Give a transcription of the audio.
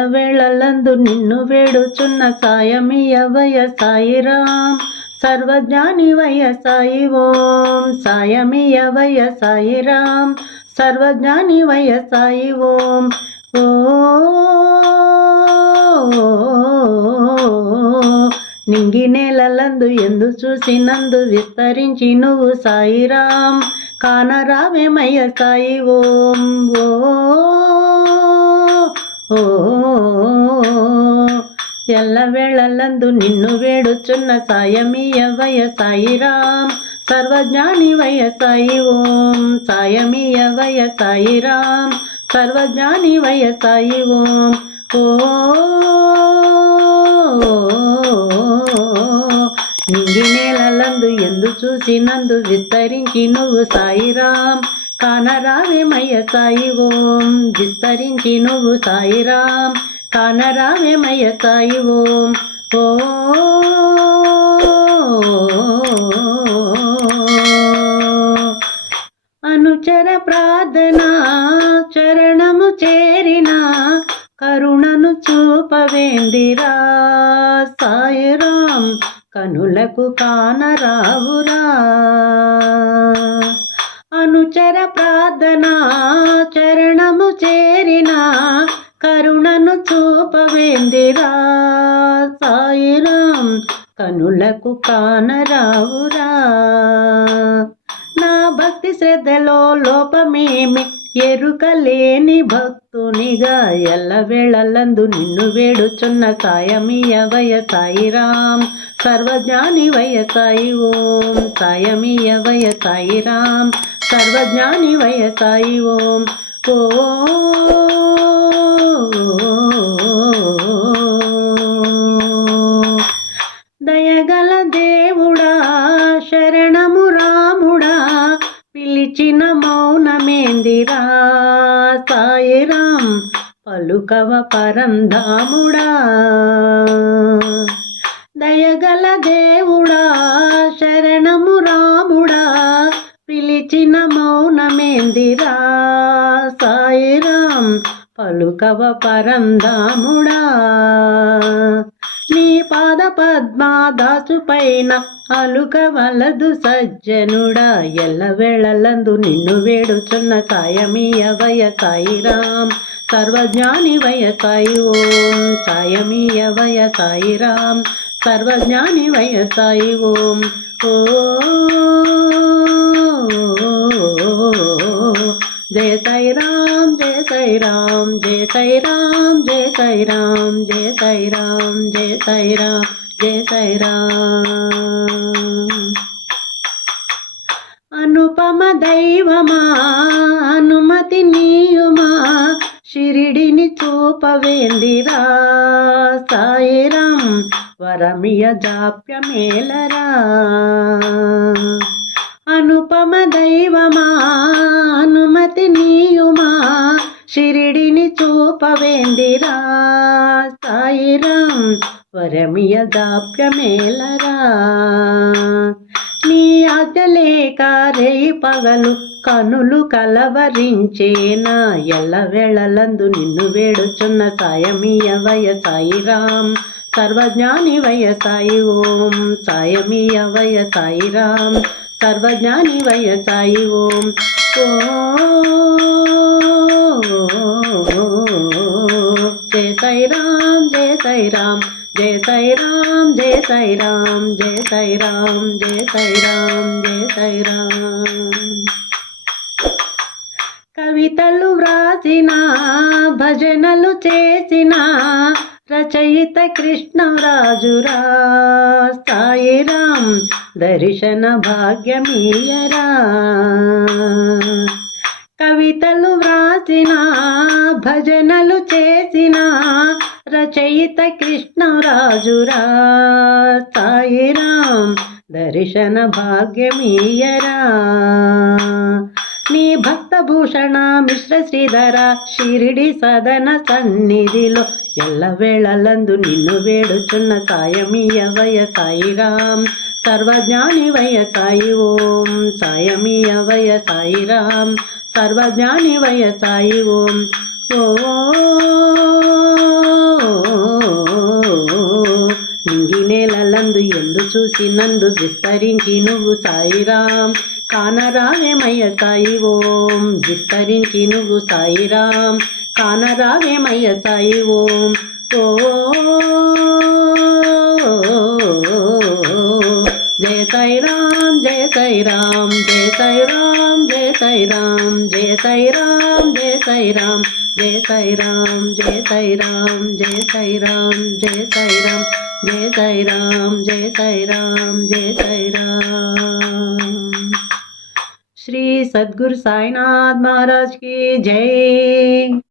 ఎల్లవేళలందు నిన్ను వేడుచున్న సాయమియవయ సాయిరాం సర్వజ్ఞానివయ సాయి ఓం సాయమియవయ సాయిరాం సర్వజ్ఞానివయ సాయి ఓం ఓ నింగి నేలలందు ఎందు చూసినందు విస్తరించి నువ్వు సాయిరాం కానరావేమయ్య సాయి ఓం ఓ ఎల్లవేళలందు నిన్ను వేడుచున్న సాయమియవయ సాయిరాం సర్వజ్ఞానివయ సాయి ఓం సాయమియవయ సాయిరాం సర్వజ్ఞానివయ సాయి ఓం ఓ నింగి నేలలందు ఎందు చూసినందు విస్తరించి నువ్వు సాయిరాం కానరావేమయ్య సాయి ఓం విస్తరించి నువ్వు సాయిరాం కానరావేమయ్య సాయి ఓం ఓ అనుచర ప్రార్థన చరణము చేరిన కరుణను చూపవేందిరా సాయిరాం కనులకు కానరావురా అనుచర ప్రార్థన చరణము చేరిన కరుణను చూపవేందిరా సాయిరాం కనులకు కానరావురా నా భక్తి శ్రద్ధలో లోపమేమి ఎరుకలేని భక్తునిగా ఎల్లవేళలందు నిన్ను వేడుచున్న సాయమియవయ సాయిరాం సర్వజ్ఞానివయ సాయి ఓం సాయమియవయ సాయిరాం సర్వజ్ఞానివయ సాయి ఓం ఓ దయగల దేవుడా శరణము రాముడా పిలిచిన మౌనమేందిరా సాయిరాం పలుకవ పరంధాముడా దయగల దేవుడా శరణము రాముడా పిలిచిన మౌనమేందిరా సాయిరాం పలుకవ పరంధాముడా నీ పాద పద్మాదాసు పైన అలుకవలదు సజ్జనుడా ఎల్లవేళలందు నిన్ను వేడుచున్న సాయమియవయ సాయిరాం సర్వజ్ఞానివయ సాయి ఓం సాయమియవయ సాయిరాం సర్వజ్ఞానివయ సాయి ఓం ఓ జయ సాయిరాం జయ సాయిరాం జయ సాయిరాం జయ సాయిరాం జయ సాయిరాం జయ సాయిరాం జయ సాయిరాం అనుపమ దైవమా అనుమతి నీయుమా షిరిడిని చూపవేందిరా సాయిరాం వరమియ జాప్యమేలరా అనుపమ దైవమా అనుమతి నీయుమా షిరిడిని చూపవేందిరా సాయిరాం వరమియ దాప్యమేలరా నీ ఆజ్ఞలేక రేయి పగలు కనులు కలవరించేనా ఎల్లవేళలందు నిన్ను వేడుచున్న సాయమియవయ సాయిరాం సర్వజ్ఞానివయ సాయి ఓం సాయమియవయ సాయిరాం సర్వజ్ఞానివయ సాయి ఓం ఓ జయ సాయిరాం జయ సాయిరాం జయ సాయిరాం జయ సాయిరాం జయ సాయిరాం జయ సాయిరాం జయ సాయిరాం కవితలు వ్రాసిన భజనలు చేసిన రచయిత కృష్ణరాజురా సాయిరాం దర్శన భాగ్యమీయరా కవితలు వ్రాసిన భజనలు చేసిన రచయిత కృష్ణరాజురా సాయిరాం దర్శన భాగ్యమీయరా నీ భక్త భూషణ మిశ్ర శ్రీధర షిరిడి సదన సన్నిధిలో ఎల్లవేళలందు నిన్ను వేడుచున్న సాయమియవయ సాయిరాం సర్వజ్ఞానివయ సాయి ఓం సాయమియవయ సాయిరాం సర్వజ్ఞానివయ సాయి ఓం ఓ చూసి నందు విస్తరించి నువ్వు సాయిరాం కానరావేమయ్య సాయి ఓం విస్తరించి నువ్వు సాయిరాం కానరావేమయ్య సాయి ఓం ఓ జయ సాయిరాం జయ సాయిరాం జయ సాయిరాం జయ సాయిరాం జయ సాయిరాం జయ సాయిరాం జయ సాయిరాం జయ సాయిరాం జయ సాయిరాం జయ సాయిరాం జయ సాయిరాం జయ సాయిరాం జయ సాయిరాం श्री सद्गुरु साईनाथ महाराज की जय।